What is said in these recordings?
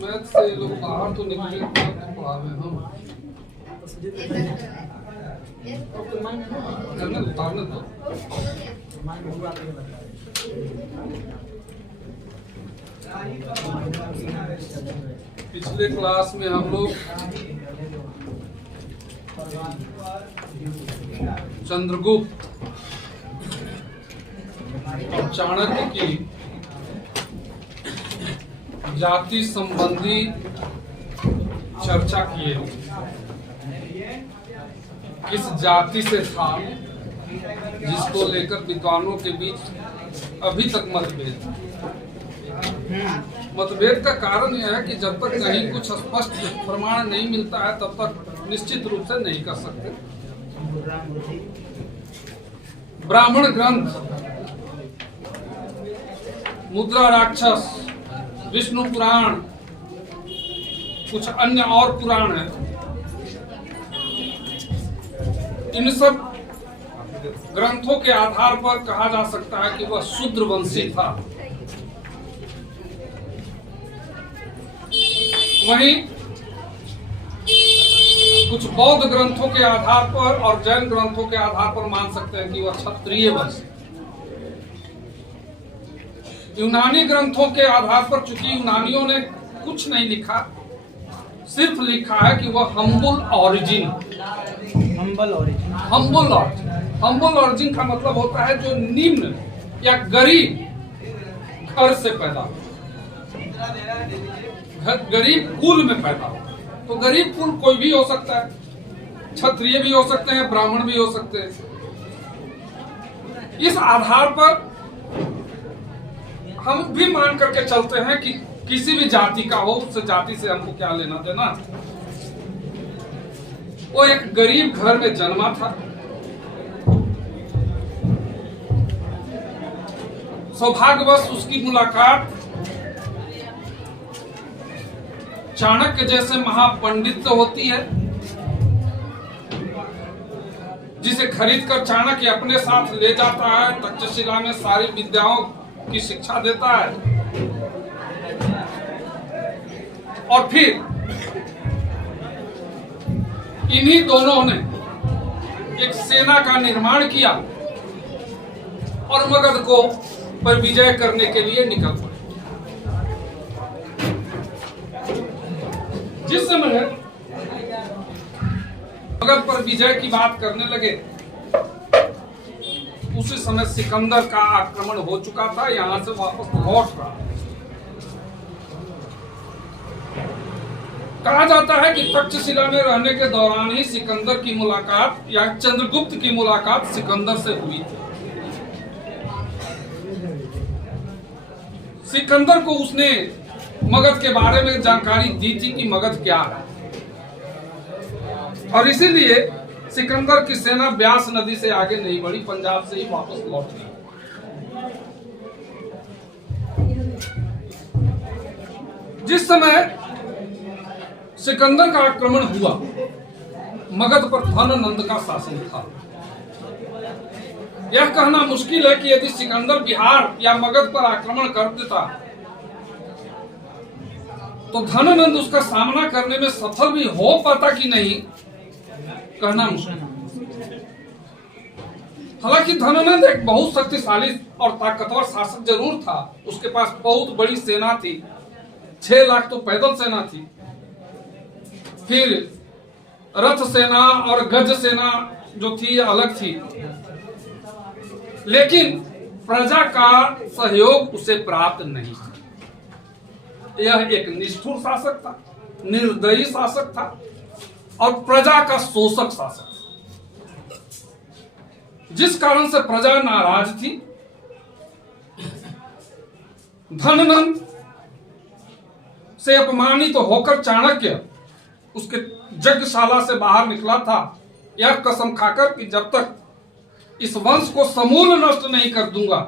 Math से लोग बाहर तो निकले तो पढ़ावे हम उतारने दो। पिछले क्लास में हम लोग चंद्रगुप्त और चाणक्य की जाति संबंधी चर्चा किए। किस जाति से था जिसको लेकर विद्वानों के बीच अभी तक मतभेद का कारण यह है कि जब तक कहीं कुछ स्पष्ट प्रमाण नहीं मिलता है तब तक निश्चित रूप से नहीं कर सकते। ब्राह्मण ग्रंथ, मुद्रा राक्षस, विष्णु पुराण, कुछ अन्य और पुराण है, इन सब ग्रंथों के आधार पर कहा जा सकता है कि वह शूद्र वंशी था। वहीं कुछ बौद्ध ग्रंथों के आधार पर और जैन ग्रंथों के आधार पर मान सकते हैं कि वह क्षत्रिय वंश। यूनानी ग्रंथों के आधार पर चूंकि यूनानियों ने कुछ नहीं लिखा, सिर्फ लिखा है कि वह हम्बल ऑरिजिन का मतलब होता है जो निम्न या गरीब घर से पैदा हो, गरीब कुल में पैदा हो। तो गरीब कुल कोई भी हो सकता है, क्षत्रिय भी हो सकते हैं, ब्राह्मण भी हो सकते हैं। इस आधार पर हम भी मान करके चलते हैं कि किसी भी जाति का हो, उस जाति से हमको क्या लेना देना। वो एक गरीब घर में जन्मा था। सौभाग्यवश उसकी मुलाकात चाणक्य जैसे महापंडित से होती है, जिसे खरीद कर चाणक्य अपने साथ ले जाता है, तक्षशिला में सारी विद्याओं की शिक्षा देता है। और फिर इन्हीं दोनों ने एक सेना का निर्माण किया और मगध को पर विजय करने के लिए निकल पड़े। जिस समय मगध पर विजय की बात करने लगे, उसी समय सिकंदर का आक्रमण हो चुका था, यहां से वापस लौट रहा। कहा जाता है कि तक्षशिला में रहने के दौरान ही सिकंदर की मुलाकात या चंद्रगुप्त की मुलाकात सिकंदर से हुई थी। सिकंदर को उसने मगध के बारे में जानकारी दी थी कि मगध क्या है, और इसीलिए सिकंदर की सेना ब्यास नदी से आगे नहीं बढ़ी, पंजाब से ही वापस लौट गई। जिस समय सिकंदर का आक्रमण हुआ, मगध पर धननंद का शासन था। यह कहना मुश्किल है कि यदि सिकंदर बिहार या मगध पर आक्रमण कर देता तो धननंद उसका सामना करने में सफल भी हो पाता कि नहीं, कहना मुश्किल। हालांकि धननंद एक बहुत शक्तिशाली और ताकतवर शासक जरूर था। उसके पास बहुत बड़ी सेना थी, 6 लाख तो पैदल सेना थी, फिर रथ सेना और गज सेना जो थी अलग थी, लेकिन प्रजा का सहयोग उसे प्राप्त नहीं था। यह एक निष्ठुर शासक था, निर्दयी शासक था और प्रजा का शोषक शासक था, जिस कारण से प्रजा नाराज थी। धननंद से अपमानित होकर चाणक्य उसके यज्ञशाला से बाहर निकला था, यह कसम खाकर कि जब तक इस वंश को समूल नष्ट नहीं कर दूंगा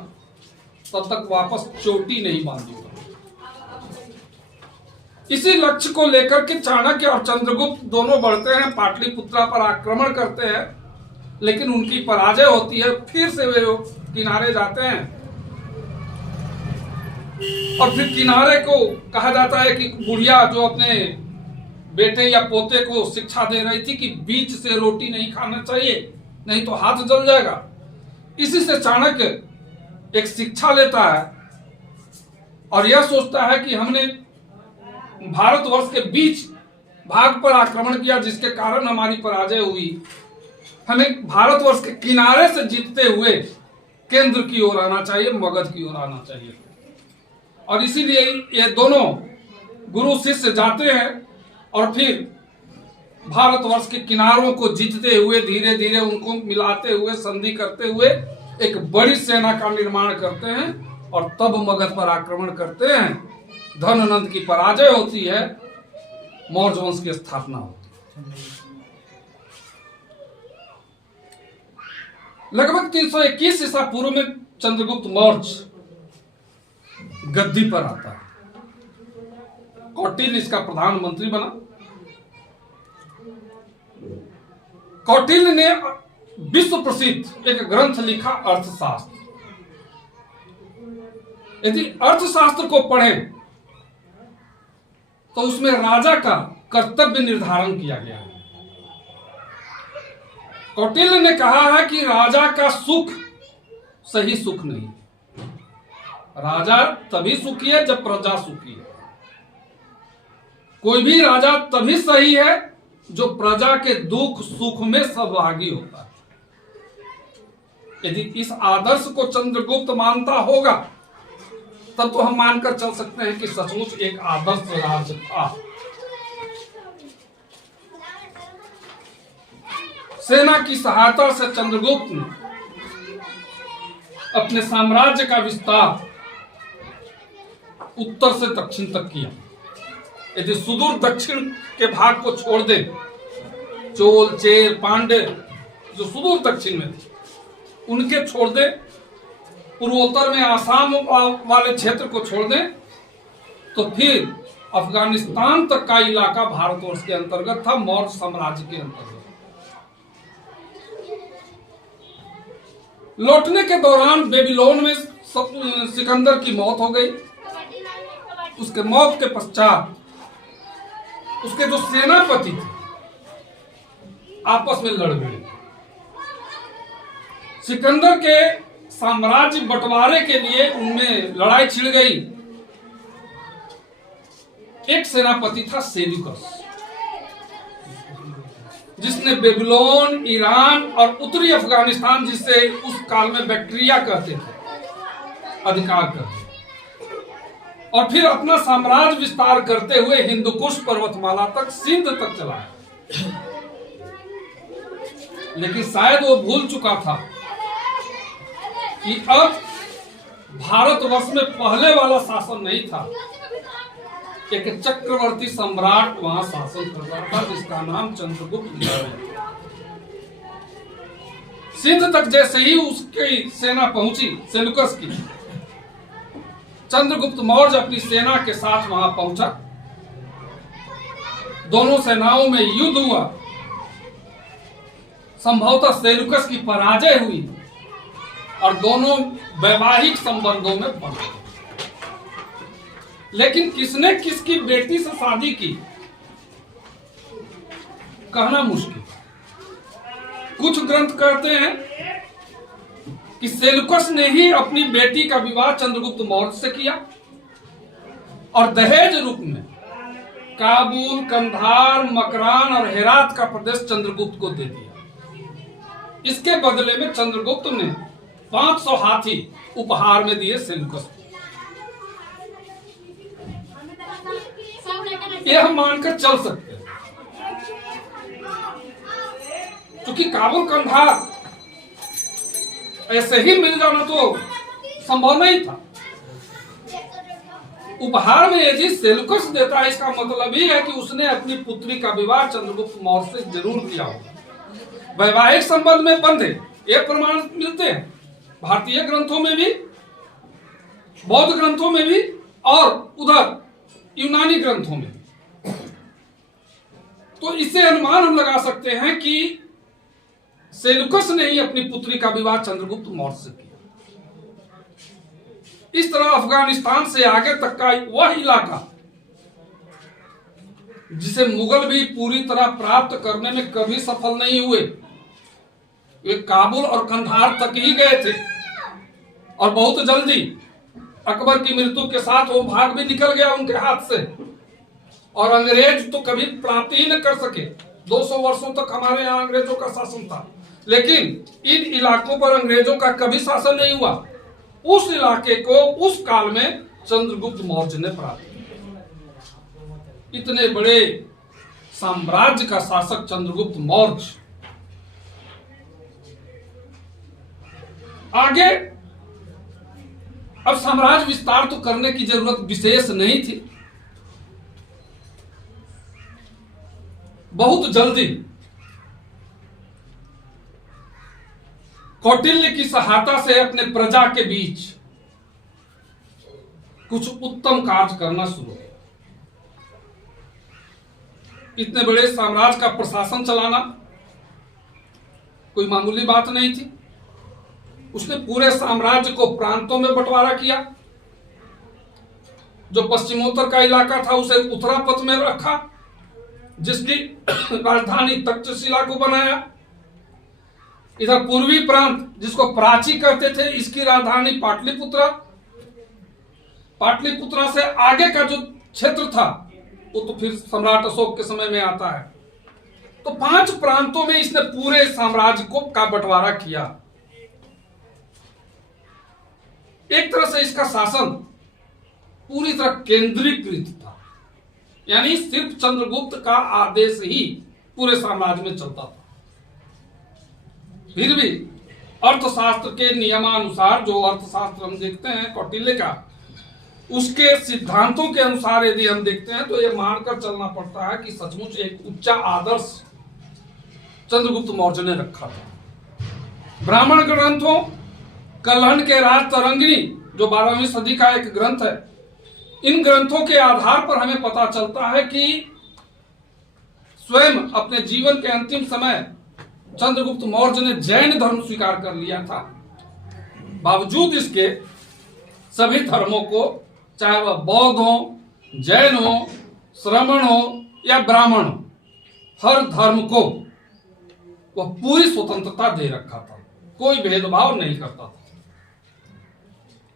तब तक वापस चोटी नहीं बांधूंगा। इसी लक्ष्य को लेकर के चाणक्य और चंद्रगुप्त दोनों बढ़ते हैं, पाटलिपुत्रा पर आक्रमण करते हैं, लेकिन उनकी पराजय होती है। फिर से वे किनारे जाते हैं और फिर किनारे को कहा जाता है कि बुढ़िया जो अपने बेटे या पोते को शिक्षा दे रही थी कि बीच से रोटी नहीं खाना चाहिए, नहीं तो हाथ जल जाएगा। इसी से चाणक्य एक शिक्षा लेता है और यह सोचता है कि हमने भारतवर्ष के बीच भाग पर आक्रमण किया, जिसके कारण हमारी पराजय हुई। हमें भारतवर्ष के किनारे से जीतते हुए केंद्र की ओर आना चाहिए, मगध की ओर आना चाहिए। और इसीलिए ये दोनों गुरु शिष्य जाते हैं और फिर भारतवर्ष के किनारों को जीतते हुए धीरे धीरे उनको मिलाते हुए संधि करते हुए एक बड़ी सेना का निर्माण करते हैं और तब मगध पर आक्रमण करते हैं। धननंद की पराजय होती है, मौर्य वंश की स्थापना होती है। लगभग 321 ईसा पूर्व में चंद्रगुप्त मौर्य गद्दी पर आता है। कौटिल्य इसका प्रधानमंत्री बना। कौटिल्य ने विश्व प्रसिद्ध एक ग्रंथ लिखा, अर्थशास्त्र। यदि अर्थशास्त्र को पढ़ें तो उसमें राजा का कर्तव्य निर्धारण किया गया है। कौटिल्य ने कहा है कि राजा का सुख सही सुख नहीं, राजा तभी सुखी है जब प्रजा सुखी है। कोई भी राजा तभी सही है जो प्रजा के दुख सुख में सहभागी होता है। यदि इस आदर्श को चंद्रगुप्त मानता होगा तब तो हम मानकर चल सकते हैं कि सचमुच एक आदर्श राज्य था। सेना की सहायता से चंद्रगुप्त ने अपने साम्राज्य का विस्तार उत्तर से दक्षिण तक किया। यदि सुदूर दक्षिण के भाग को छोड़ दे, चोल, चेर, पांडे जो सुदूर दक्षिण में थे उनके छोड़ दे, पूर्वोत्तर में आसाम वाले क्षेत्र को छोड़ दें, तो फिर अफगानिस्तान तक का इलाका भारतवर्ष के अंतर्गत था, मौर्य साम्राज्य के अंतर्गत। लौटने के दौरान बेबीलोन में सिकंदर की मौत हो गई। उसके मौत के पश्चात उसके जो सेनापति थे आपस में लड़ गए। सिकंदर के साम्राज्य बंटवारे के लिए उनमें लड़ाई छिड़ गई। एक सेनापति था सेल्यूकस, जिसने बेबीलोन, ईरान और उत्तरी अफगानिस्तान, जिसे उस काल में बैक्ट्रिया कहते थे, अधिकार कर दिया और फिर अपना साम्राज्य विस्तार करते हुए हिंदुकुश पर्वतमाला तक, सिंध तक चलाया। लेकिन शायद वो भूल चुका था कि अब भारतवर्ष में पहले वाला शासन नहीं था। एक चक्रवर्ती सम्राट वहां शासन कर रहा था जिसका नाम चंद्रगुप्त मौर्य। सिंध तक जैसे ही उसकी सेना पहुंची, सेल्यूकस की, चंद्रगुप्त मौर्य अपनी सेना के साथ वहां पहुंचा। दोनों सेनाओं में युद्ध हुआ। संभवतः सेल्यूकस की पराजय हुई और दोनों वैवाहिक संबंधों में बंध गए। लेकिन किसने किसकी बेटी से शादी की कहना मुश्किल। कुछ ग्रंथ कहते हैं कि सेल्यूकस ने ही अपनी बेटी का विवाह चंद्रगुप्त मौर्य से किया और दहेज रूप में काबुल, कंधार, मकरान और हेरात का प्रदेश चंद्रगुप्त को दे दिया। इसके बदले में चंद्रगुप्त ने 500 हाथी उपहार में दिए सेल्यूकस को। ये हम मानकर चल सकते हैं, क्योंकि काबुल, कंधार ऐसे ही मिल जाना तो संभव नहीं था। उपहार में यदि सेल्यूकस देता है, इसका मतलब ही है कि उसने अपनी पुत्री का विवाह चंद्रगुप्त मौर्य से जरूर किया होगा। वैवाहिक संबंध में बंधे ये प्रमाण मिलते हैं भारतीय ग्रंथों में भी, बौद्ध ग्रंथों में भी और उधर यूनानी ग्रंथों में। तो इससे अनुमान हम लगा सकते हैं कि सेल्यूकस ने ही अपनी पुत्री का विवाह चंद्रगुप्त मौर्य से किया। इस तरह अफगानिस्तान से आगे तक का वह इलाका जिसे मुगल भी पूरी तरह प्राप्त करने में कभी सफल नहीं हुए, वे काबुल और कंधार तक ही गए थे और बहुत जल्दी अकबर की मृत्यु के साथ वो भाग भी निकल गया उनके हाथ से, और अंग्रेज तो कभी प्राप्त ही न कर सके। 200 वर्षों तक हमारे यहाँ अंग्रेजों का शासन था, लेकिन इन इलाकों पर अंग्रेजों का कभी शासन नहीं हुआ। उस इलाके को उस काल में चंद्रगुप्त मौर्य ने प्राप्त किया। इतने बड़े साम्राज्य का शासक चंद्रगुप्त मौर्य आगे अब साम्राज्य विस्तार तो करने की जरूरत विशेष नहीं थी। बहुत जल्दी कौटिल्य की सहायता से अपने प्रजा के बीच कुछ उत्तम कार्य करना शुरू किया। इतने बड़े साम्राज्य का प्रशासन चलाना कोई मामूली बात नहीं थी। उसने पूरे साम्राज्य को प्रांतों में बंटवारा किया। जो पश्चिमोत्तर का इलाका था उसे उत्तरापथ में रखा, जिसकी राजधानी तक्षशिला को बनाया। इधर पूर्वी प्रांत जिसको प्राची कहते थे, इसकी राजधानी पाटलिपुत्रा। पाटलिपुत्रा से आगे का जो क्षेत्र था वो तो फिर सम्राट अशोक के समय में आता है। तो 5 प्रांतों में इसने पूरे साम्राज्य को का बंटवारा किया। एक तरह से इसका शासन पूरी तरह केंद्रीकृत था, यानी सिर्फ चंद्रगुप्त का आदेश ही पूरे साम्राज्य में चलता था। फिर भी अर्थशास्त्र के नियमानुसार, जो अर्थशास्त्र हम देखते हैं कौटिल्य का, उसके सिद्धांतों के अनुसार यदि हम देखते हैं तो यह मानकर चलना पड़ता है कि सचमुच एक उच्चा आदर्श चंद्रगुप्त मौर्य ने रखा था। ब्राह्मण ग्रंथों, कलहन के राज तरंगिणी जो 12वीं सदी का एक ग्रंथ है, इन ग्रंथों के आधार पर हमें पता चलता है कि स्वयं अपने जीवन के अंतिम समय चंद्रगुप्त मौर्य ने जैन धर्म स्वीकार कर लिया था। बावजूद इसके सभी धर्मों को, चाहे वह बौद्ध हो, जैन हो, श्रमण हो या ब्राह्मण हो, हर धर्म को वह पूरी स्वतंत्रता दे रखा था, कोई भेदभाव नहीं करता था।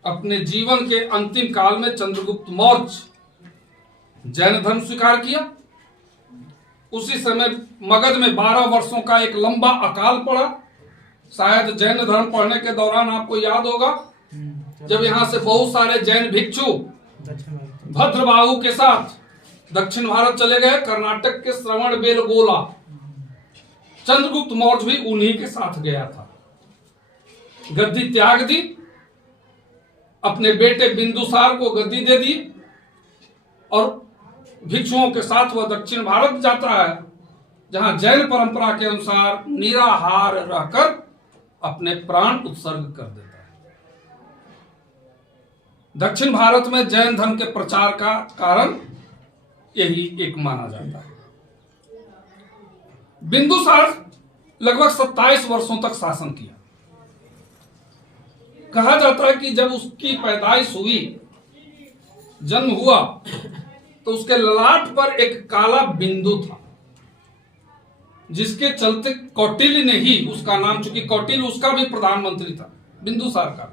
अपने जीवन के अंतिम काल में चंद्रगुप्त मौर्य जैन धर्म स्वीकार किया। उसी समय मगध में 12 वर्षों का एक लंबा अकाल पड़ा। शायद जैन धर्म पढ़ने के दौरान आपको याद होगा, जब यहां से बहुत सारे जैन भिक्षु भद्रबाहु के साथ दक्षिण भारत चले गए, कर्नाटक के श्रवण बेलगोला। चंद्रगुप्त मौर्य भी उन्हीं के साथ गया था। गद्दी त्याग दी, अपने बेटे बिंदुसार को गद्दी दे दी और भिक्षुओं के साथ वह दक्षिण भारत जाता है, जहां जैन परंपरा के अनुसार निराहार रहकर अपने प्राण उत्सर्ग कर देता है। दक्षिण भारत में जैन धर्म के प्रचार का कारण यही एक माना जाता है। बिंदुसार लगभग 27 वर्षों तक शासन किया। कहा जाता है कि जब उसकी पैदाइश हुई, जन्म हुआ, तो उसके ललाट पर एक काला बिंदु था, जिसके चलते कौटिल्य ने ही उसका नाम, चूंकि कौटिल्य उसका भी प्रधानमंत्री था, बिंदुसार का,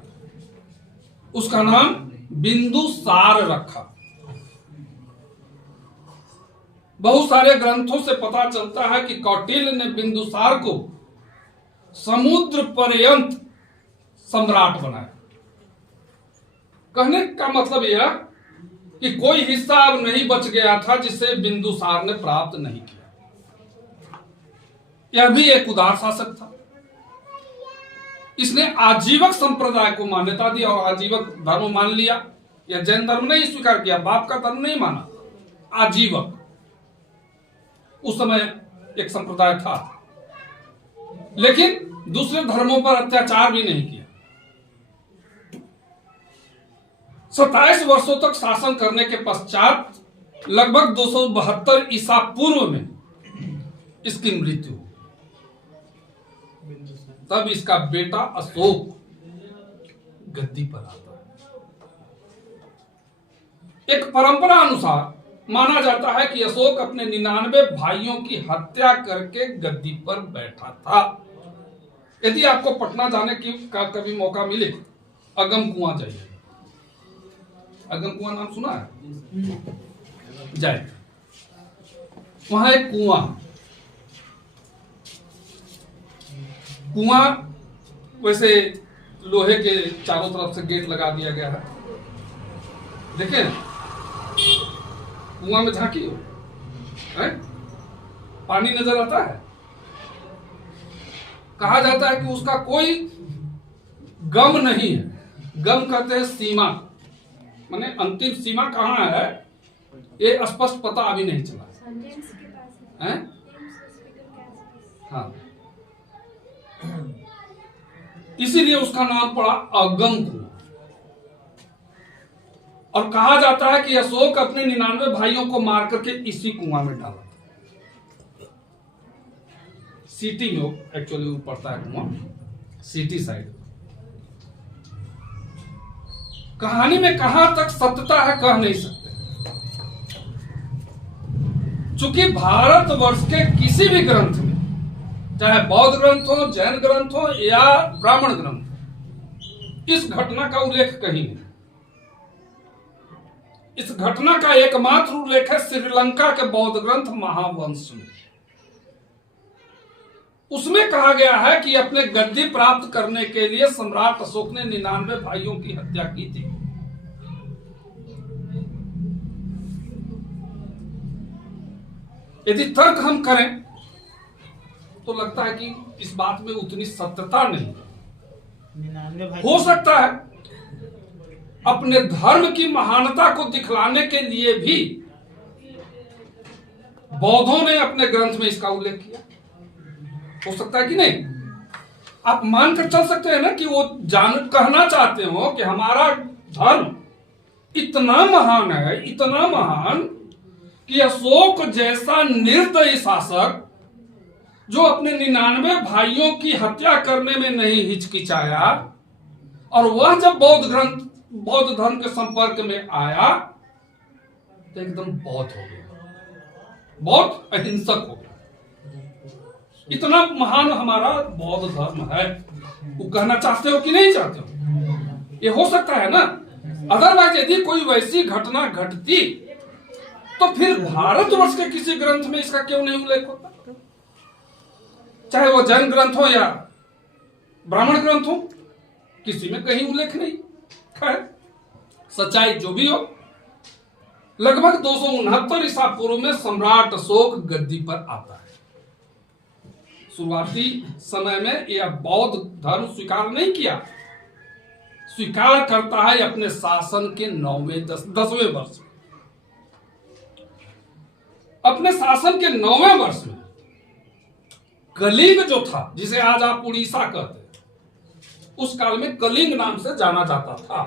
उसका नाम बिंदुसार रखा। बहुत सारे ग्रंथों से पता चलता है कि कौटिल्य ने बिंदुसार को समुद्र पर्यंत सम्राट बनाया। कहने का मतलब यह कि कोई हिस्सा अब नहीं बच गया था जिसे बिंदुसार ने प्राप्त नहीं किया। यह भी एक उदार शासक था। इसने आजीवक संप्रदाय को मान्यता दी और आजीवक धर्म मान लिया। यह जैन धर्म नहीं स्वीकार किया, बाप का धर्म नहीं माना, आजीवक उस समय एक संप्रदाय था, लेकिन दूसरे धर्मों पर अत्याचार भी नहीं किया। 27 वर्षों तक शासन करने के पश्चात लगभग 272 ईसा पूर्व में इसकी मृत्यु। तब इसका बेटा अशोक गद्दी पर आता है। एक परंपरा अनुसार माना जाता है कि अशोक अपने 99 भाइयों की हत्या करके गद्दी पर बैठा था। यदि आपको पटना जाने का कभी मौका मिले, अगम कुआं जाइए। अगम कुआं नाम सुना है? जाए, वहां एक कुआं वैसे लोहे के चारों तरफ से गेट लगा दिया गया है। देखे कुआं में झांकी हो, पानी नजर आता है। कहा जाता है कि उसका कोई गम नहीं है। गम कहते हैं सीमा, माने अंतिम सीमा कहाँ है ये स्पष्ट पता अभी नहीं चला है। हाँ, इसीलिए उसका नाम पड़ा अगम कुआं। और कहा जाता है कि अशोक अपने 99 भाइयों को मार करके इसी कुआं में डाला था। सिटी में एक्चुअली पड़ता है कुआं, सिटी साइड। कहानी में कहां तक सत्यता है कह नहीं सकते, चूंकि भारतवर्ष के किसी भी ग्रंथ में, चाहे बौद्ध ग्रंथ हो, जैन ग्रंथ हो या ब्राह्मण ग्रंथ, इस घटना का उल्लेख कहीं नहीं। इस घटना का एकमात्र उल्लेख है श्रीलंका के बौद्ध ग्रंथ महावंश में। उसमें कहा गया है कि अपने गद्दी प्राप्त करने के लिए सम्राट अशोक ने 99 भाइयों की हत्या की थी। यदि तर्क हम करें तो लगता है कि इस बात में उतनी सत्यता नहीं। हो सकता है अपने धर्म की महानता को दिखलाने के लिए भी बौद्धों ने अपने ग्रंथ में इसका उल्लेख किया। हो सकता है कि नहीं? आप मानकर चल सकते हैं ना कि वो कहना चाहते हो कि हमारा धर्म इतना महान है, इतना महान कि अशोक जैसा निर्दयी शासक जो अपने 99 भाइयों की हत्या करने में नहीं हिचकिचाया, और वह जब बौद्ध धर्म के संपर्क में आया तो एकदम बौद्ध हो गया, बौद्ध अहिंसक हो गया। इतना महान हमारा बौद्ध धर्म है, वो कहना चाहते हो कि नहीं चाहते हो? ये हो सकता है ना। अदरवाइज यदि कोई वैसी घटना घटती तो फिर भारतवर्ष के किसी ग्रंथ में इसका क्यों नहीं उल्लेख होता? चाहे वो जैन ग्रंथ हो या ब्राह्मण ग्रंथ हो, किसी में कहीं उल्लेख नहीं। खैर, सच्चाई जो भी हो, लगभग 269 ईसा पूर्व में सम्राट अशोक गद्दी पर आता है। शुरुआती समय में यह बौद्ध धर्म स्वीकार नहीं किया, स्वीकार करता है अपने शासन के 10वें वर्ष में। अपने शासन के 9वें वर्ष में कलिंग जो था, जिसे आज आप उड़ीसा कहते हैं, उस काल में कलिंग नाम से जाना जाता था।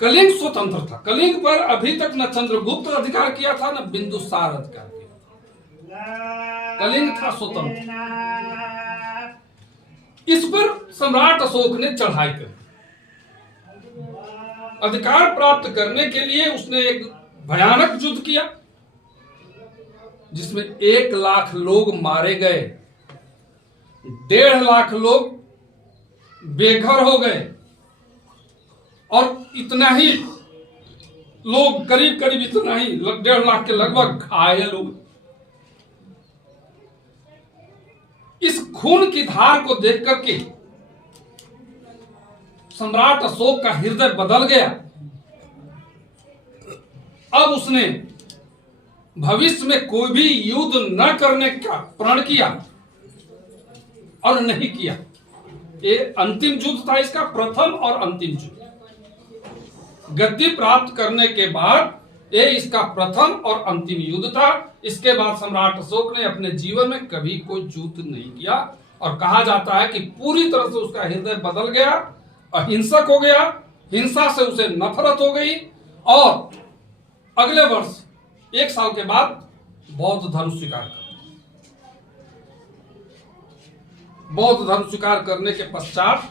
कलिंग स्वतंत्र था। कलिंग पर अभी तक न चंद्रगुप्त अधिकार किया था न बिंदुसार अधिकार किया था। कलिंग था स्वतंत्र। इस पर सम्राट अशोक ने चढ़ाई कर अधिकार प्राप्त करने के लिए उसने एक भयानक युद्ध किया, जिसमें 1 लाख लोग मारे गए, 1.5 लाख लोग बेघर हो गए, और इतना ही लोग, करीब करीब इतना ही 1.5 लाख के लगभग घायल हो गए। इस खून की धार को देख करके सम्राट अशोक का हृदय बदल गया। अब उसने भविष्य में कोई भी युद्ध न करने का प्रण किया और नहीं किया। ये अंतिम युद्ध था, इसका प्रथम और अंतिम युद्ध। गद्दी प्राप्त करने के बाद ये इसका प्रथम और अंतिम युद्ध था। इसके बाद सम्राट अशोक ने अपने जीवन में कभी कोई युद्ध नहीं किया, और कहा जाता है कि पूरी तरह से उसका हृदय बदल गया, अहिंसक हो गया, हिंसा से उसे नफरत हो गई, और अगले वर्ष 1 साल के बाद बौद्ध धर्म स्वीकार कर। बौद्ध धर्म स्वीकार करने के पश्चात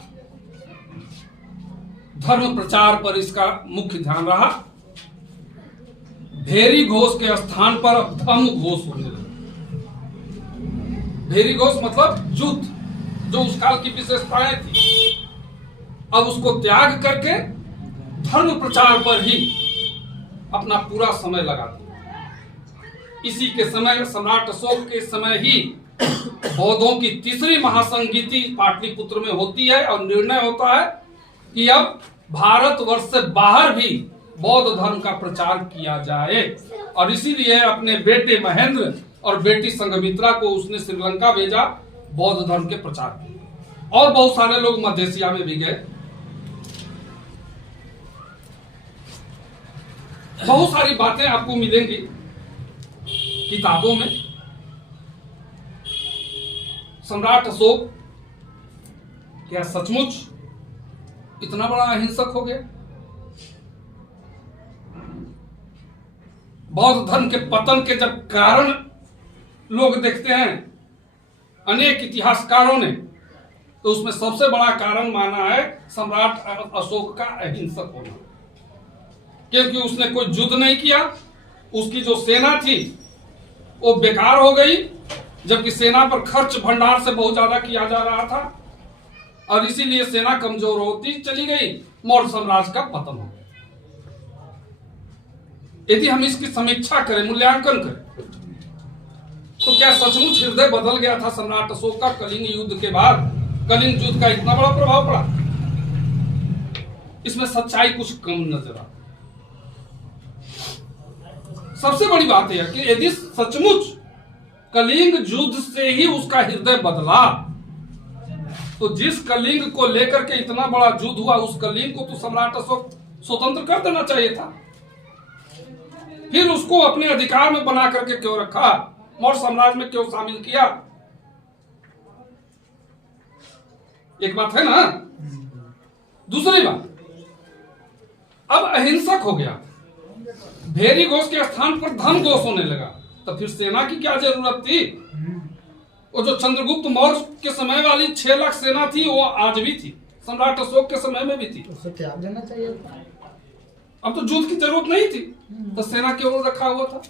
धर्म प्रचार पर इसका मुख्य ध्यान रहा। भेरी घोष के स्थान पर अब धम्म घोष होने लगा। भेरी घोष मतलब युद्ध, जो उस काल की विशेषताएं थी, अब उसको त्याग करके धर्म प्रचार पर ही अपना पूरा समय लगा दिया। इसी के समय, सम्राट अशोक के समय ही बौद्धों की तीसरी महासंगीति पाटलिपुत्र में होती है और निर्णय होता है कि अब भारतवर्ष से बाहर भी बौद्ध धर्म का प्रचार किया जाए। और इसीलिए अपने बेटे महेंद्र और बेटी संघमित्रा को उसने श्रीलंका भेजा बौद्ध धर्म के प्रचार के लिए। और बहुत सारे लोग मध्य एशिया में भी गए। बहुत सारी बातें आपको मिलेंगी किताबों में। सम्राट अशोक क्या सचमुच इतना बड़ा अहिंसक हो गया? बौद्ध धर्म के पतन के जब कारण लोग देखते हैं अनेक इतिहासकारों ने, तो उसमें सबसे बड़ा कारण माना है सम्राट अशोक का अहिंसक होना। क्योंकि उसने कोई युद्ध नहीं किया, उसकी जो सेना थी वो बेकार हो गई, जबकि सेना पर खर्च भंडार से बहुत ज्यादा किया जा रहा था और इसीलिए सेना कमजोर होती चली गई, मौर्य साम्राज्य का पतन हो गया। यदि हम इसकी समीक्षा करें, मूल्यांकन करें, तो क्या सचमुच हृदय बदल गया था सम्राट अशोक का कलिंग युद्ध के बाद? कलिंग युद्ध का इतना बड़ा प्रभाव पड़ा? इसमें सच्चाई कुछ कम नजर आती। सबसे बड़ी बात यह कि यदि सचमुच कलिंग युद्ध से ही उसका हृदय बदला, तो जिस कलिंग को लेकर के इतना बड़ा युद्ध हुआ, उस कलिंग को तो सम्राट अशोक स्वतंत्र कर देना चाहिए था। फिर उसको अपने अधिकार में बना करके क्यों रखा? मौर्य साम्राज्य में क्यों शामिल किया? एक बात है ना। दूसरी बात, अब अहिंसक हो गया, भेरी घोष के स्थान पर धम्म घोष होने लगा, तो फिर सेना की क्या जरूरत थी? वो जो चंद्रगुप्त मौर्य के समय वाली 6 लाख सेना थी, वो आज भी थी, सम्राट अशोक के समय में भी थी। उससे त्याग देना चाहिए था। अब तो युद्ध की जरूरत नहीं थी, तो सेना क्यों रखा हुआ था?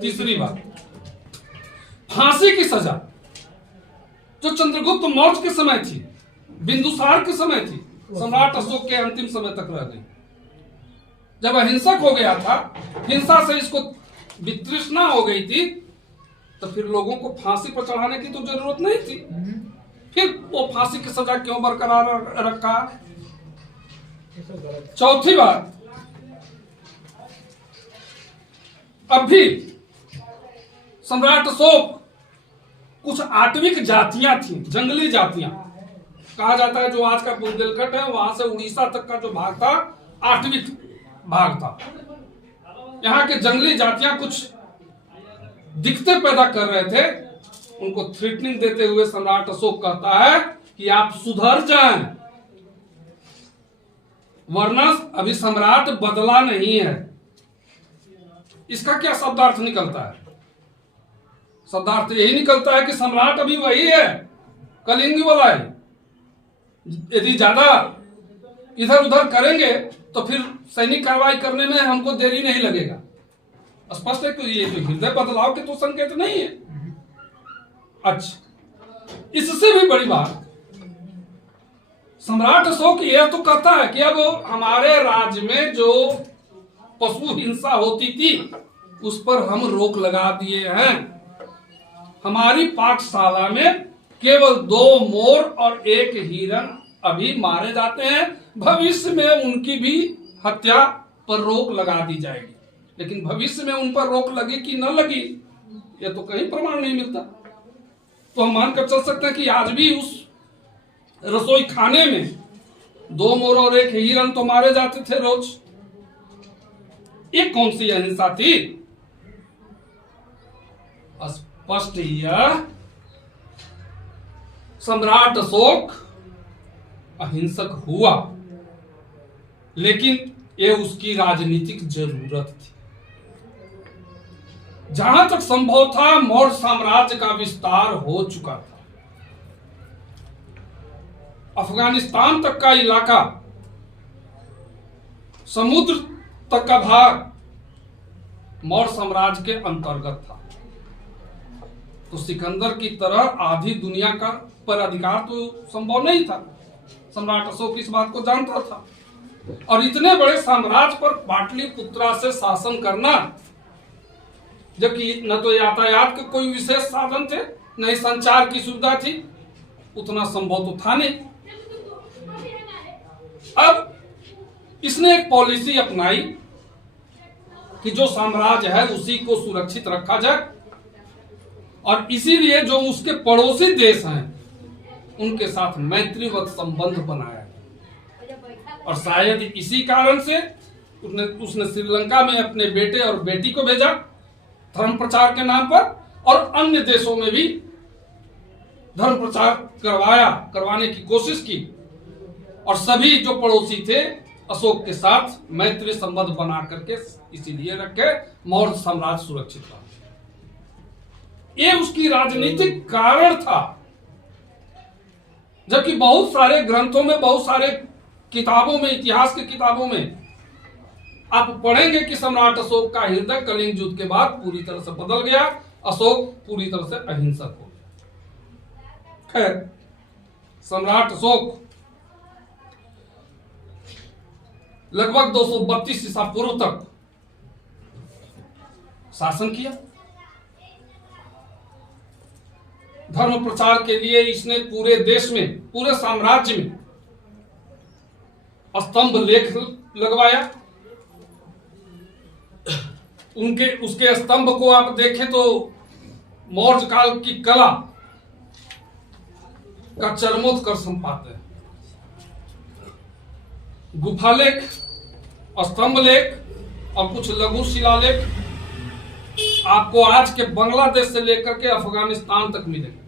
तीसरी बात, फांसी की सजा जो चंद्रगुप्त मौर्य के समय थी, बिंदुसार के समय थी, सम्राट अशोक के अंतिम समय तक रह गई। जब अहिंसक हो गया था, हिंसा से इसको वितृष्णा हो गई थी, तो फिर लोगों को फांसी पर चढ़ाने की तो जरूरत नहीं थी। फिर वो फांसी की सजा क्यों बरकरार रखा? चौथी बात, अब भी सम्राट अशोक कुछ आटविक जातियां थी, जंगली जातियां कहा जाता है। जो आज का बुंदेलखंड है, वहां से उड़ीसा तक का जो भाग था, आटविक भाग था। यहाँ के जंगली जातियां कुछ दिक्कतें पैदा कर रहे थे। उनको थ्रेटनिंग देते हुए सम्राट अशोक कहता है कि आप सुधर जाएं, वरना अभी सम्राट बदला नहीं है। इसका क्या शब्दार्थ निकलता है? शब्दार्थ यही निकलता है कि सम्राट अभी वही है, कलिंग वाला है। यदि ज्यादा इधर उधर करेंगे तो फिर सैनिक कार्रवाई करने में हमको देरी नहीं लगेगा। स्पष्ट है कि ये तो हृदय बदलाव के तो संकेत नहीं है। अच्छा, इससे भी बड़ी बात, सम्राट अशोक यह तो कहता है कि अब हमारे राज्य में जो पशु हिंसा होती थी उस पर हम रोक लगा दिए हैं। हमारी पाठशाला में केवल 2 मोर और 1 हिरण अभी मारे जाते हैं। भविष्य में उनकी भी हत्या पर रोक लगा दी जाएगी, लेकिन भविष्य में उन पर रोक लगी कि न लगी, यह तो कहीं प्रमाण नहीं मिलता। तो हम मानकर चल सकते हैं कि आज भी उस रसोई खाने में 2 मोर और 1 हिरण तो मारे जाते थे रोज। ये कौन सी अहिंसा थी? स्पष्ट यह, सम्राट अशोक अहिंसक हुआ, लेकिन ये उसकी राजनीतिक जरूरत थी। जहां तक संभव था, मौर्य साम्राज्य का विस्तार हो चुका था। अफगानिस्तान तक का इलाका समुद्र तक का भाग मौर्य साम्राज्य के अंतर्गत था। तो सिकंदर की तरह आधी दुनिया का पर अधिकार तो संभव नहीं था। सम्राट अशोक इस बात को जानता था। और इतने बड़े साम्राज्य पर पाटलिपुत्रा से शासन करना, जबकि न तो यातायात के कोई विशेष साधन थे, न ही संचार की सुविधा थी, उतना संभव तो था नहीं। अब इसने एक पॉलिसी अपनाई कि जो साम्राज्य है उसी को सुरक्षित रखा जाए, और इसीलिए जो उसके पड़ोसी देश हैं उनके साथ मैत्रीवत संबंध बनाया। और शायद इसी कारण से उसने श्रीलंका में अपने बेटे और बेटी को भेजा धर्म प्रचार के नाम पर, और अन्य देशों में भी धर्म प्रचार करवाने की कोशिश की। और सभी जो पड़ोसी थे अशोक के साथ मैत्री संबंध बना करके इसीलिए रखे मौर्य साम्राज्य सुरक्षित रहा। ये उसकी राजनीतिक कारण था। जबकि बहुत सारे ग्रंथों में, बहुत सारे किताबों में, इतिहास की किताबों में आप पढ़ेंगे कि सम्राट अशोक का हृदय कलिंग युद्ध के बाद पूरी तरह से बदल गया। अशोक पूरी तरह से अहिंसक हो गया। खैर, सम्राट अशोक लगभग 232 ईसा पूर्व तक शासन किया। धर्म प्रचार के लिए इसने पूरे देश में, पूरे साम्राज्य में स्तंभ लेख लगवाया। उसके स्तंभ को आप देखें तो मौर्य काल की कला का चरमोत्कर्ष पाते हैं। गुफालेख, स्तंभ लेख और कुछ लघु शिलालेख आपको आज के बांग्लादेश से लेकर के अफगानिस्तान तक मिलेंगे।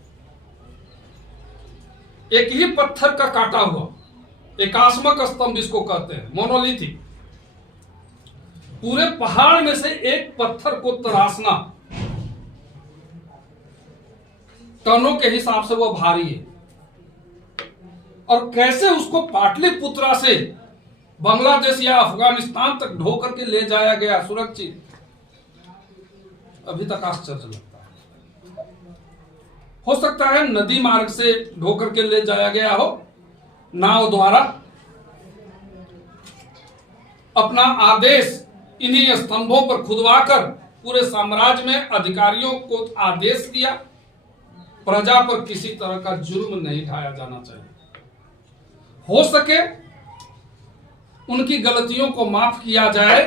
एक ही पत्थर का काटा हुआ एकास्मक स्तंभ इसको कहते हैं, मोनोलिथिक। पूरे पहाड़ में से एक पत्थर को तराशना टनों के हिसाब से वो भारी है। और कैसे उसको पाटलिपुत्रा से बांग्लादेश या अफगानिस्तान तक ढो करके ले जाया गया सुरक्षित, अभी तक आश्चर्य लगता है। हो सकता है नदी मार्ग से ढो करके ले जाया गया हो, नाव द्वारा। अपना आदेश इन्हीं स्तंभों पर खुदवाकर पूरे साम्राज्य में अधिकारियों को आदेश दिया, प्रजा पर किसी तरह का जुर्म नहीं ढाया जाना चाहिए। हो सके उनकी गलतियों को माफ किया जाए,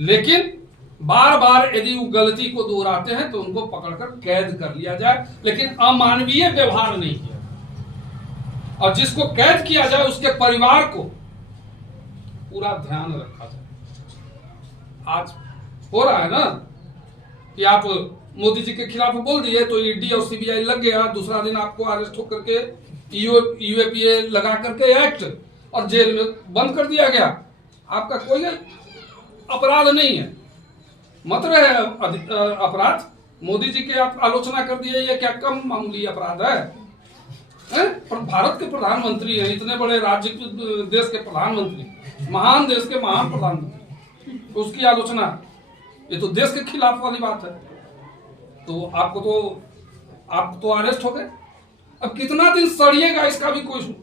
लेकिन बार बार यदि वो गलती को दोहराते हैं तो उनको पकड़कर कैद कर लिया जाए, लेकिन अमानवीय व्यवहार नहीं किया। और जिसको कैद किया जाए उसके परिवार को पूरा ध्यान रखा जाए। आज हो रहा है ना कि आप मोदी जी के खिलाफ बोल दिए तो ईडी और सीबीआई लग गया, दूसरा दिन आपको अरेस्ट होकर के यूएपीए लगा करके एक्ट और जेल में बंद कर दिया गया। आपका कोई अपराध नहीं है, मत रहे अपराध। मोदी जी के आप आलोचना कर दिए, ये क्या कम मामूली अपराध है? पर भारत के प्रधानमंत्री हैं, इतने बड़े राज्य देश के प्रधानमंत्री, महान देश के महान प्रधानमंत्री, उसकी आलोचना, ये तो देश के खिलाफ वाली बात है। तो आप तो अरेस्ट हो गए। अब कितना दिन सड़िएगा इसका भी कोई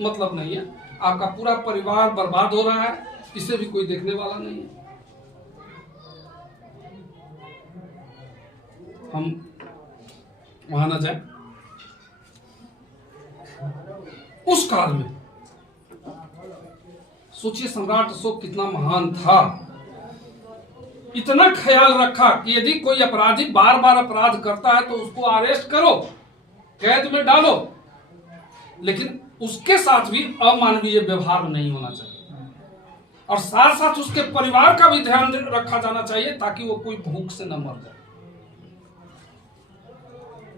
मतलब नहीं है। आपका पूरा परिवार बर्बाद हो रहा है, इसे भी कोई देखने वाला नहीं है। हम वहां न जाए। उस काल में सोचिए सम्राट अशोक कितना महान था। इतना ख्याल रखा कि यदि कोई अपराधी बार बार अपराध करता है तो उसको अरेस्ट करो, कैद में डालो, लेकिन उसके साथ भी अमानवीय व्यवहार नहीं होना चाहिए। और साथ साथ उसके परिवार का भी ध्यान रखा जाना चाहिए ताकि वो कोई भूख से न मर जाए।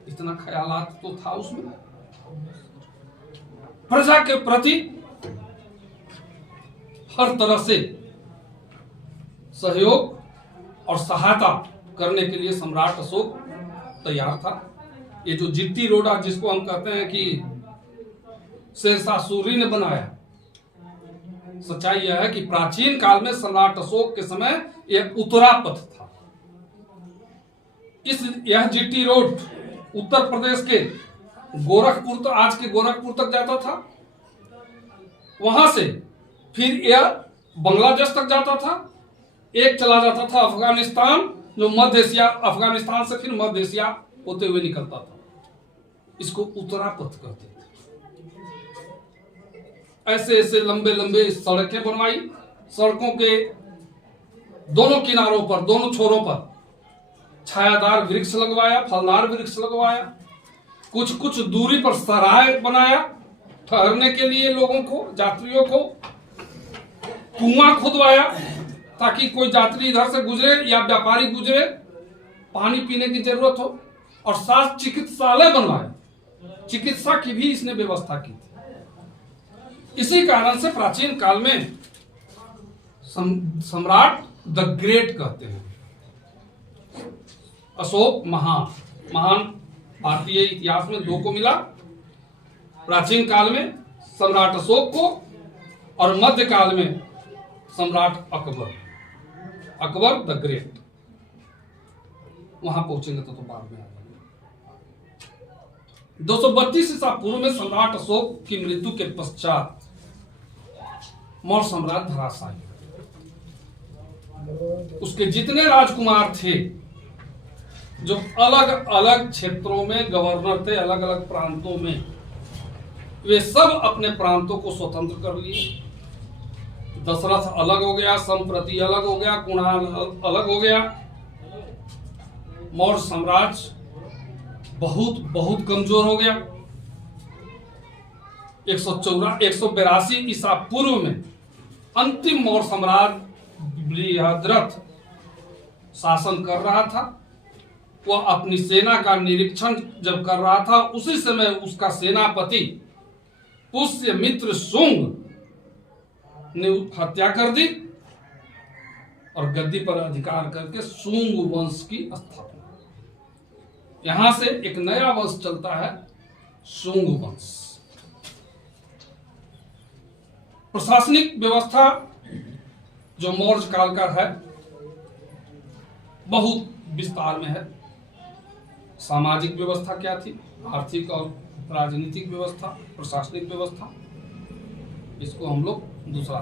इतना ख्यालात तो था उसमें। प्रजा के प्रति हर तरह से सहयोग और सहायता करने के लिए सम्राट अशोक तैयार था। ये जो जिट्टी रोड जिसको हम कहते हैं कि शेरशाह सूरी ने बनाया, सच्चाई यह है कि प्राचीन काल में सम्राट अशोक के समय यह उत्तरा पथ था। यह जीटी रोड उत्तर प्रदेश के गोरखपुर, तो आज के गोरखपुर तक जाता था। वहां से फिर यह बांग्लादेश तक जाता था। एक चला जाता था अफगानिस्तान, जो मध्य एशिया, अफगानिस्तान से फिर मध्य एशिया होते हुए निकलता था। इसको उत्तरा पथ कहते थे। ऐसे ऐसे लंबे लंबे सड़कें बनवाई। सड़कों के दोनों किनारों पर, दोनों छोरों पर छायादार वृक्ष लगवाया, फलदार वृक्ष लगवाया। कुछ कुछ दूरी पर सराय बनाया ठहरने के लिए, लोगों को, यात्रियों को। कुआं खुदवाया ताकि कोई यात्री इधर से गुजरे या व्यापारी गुजरे, पानी पीने की जरूरत हो। और साथ चिकित्सालय बनवाया, चिकित्सा की भी इसने व्यवस्था की थी। इसी कारण से प्राचीन काल में सम्राट द ग्रेट कहते हैं। अशोक महान भारतीय इतिहास में दो को मिला। प्राचीन काल में सम्राट अशोक को और मध्यकाल में सम्राट अकबर द ग्रेट। वहां पहुंचेंगे तो बाद में आ जाएंगे। 232 ईसा पूर्व में सम्राट अशोक की मृत्यु के पश्चात मौर्य सम्राट धराशायी। उसके जितने राजकुमार थे, जो अलग अलग क्षेत्रों में गवर्नर थे, अलग अलग प्रांतों में, वे सब अपने प्रांतों को स्वतंत्र कर लिए। दशरथ अलग हो गया, संप्रति अलग हो गया, कुणाल अलग हो गया। मौर्य साम्राज्य बहुत बहुत कमजोर हो गया। 182 ईसा पूर्व में अंतिम मौर्य सम्राट बृहद्रथ शासन कर रहा था। वह अपनी सेना का निरीक्षण जब कर रहा था, उसी समय उसका सेनापति पुष्यमित्र शुंग ने हत्या कर दी और गद्दी पर अधिकार करके शुंग वंश की स्थापना। यहां से एक नया वंश चलता है, शुंग वंश। प्रशासनिक व्यवस्था जो मौर्य काल का है, बहुत विस्तार में है। सामाजिक व्यवस्था क्या थी, आर्थिक और राजनीतिक व्यवस्था, प्रशासनिक व्यवस्था, इसको हम लोग दूसरा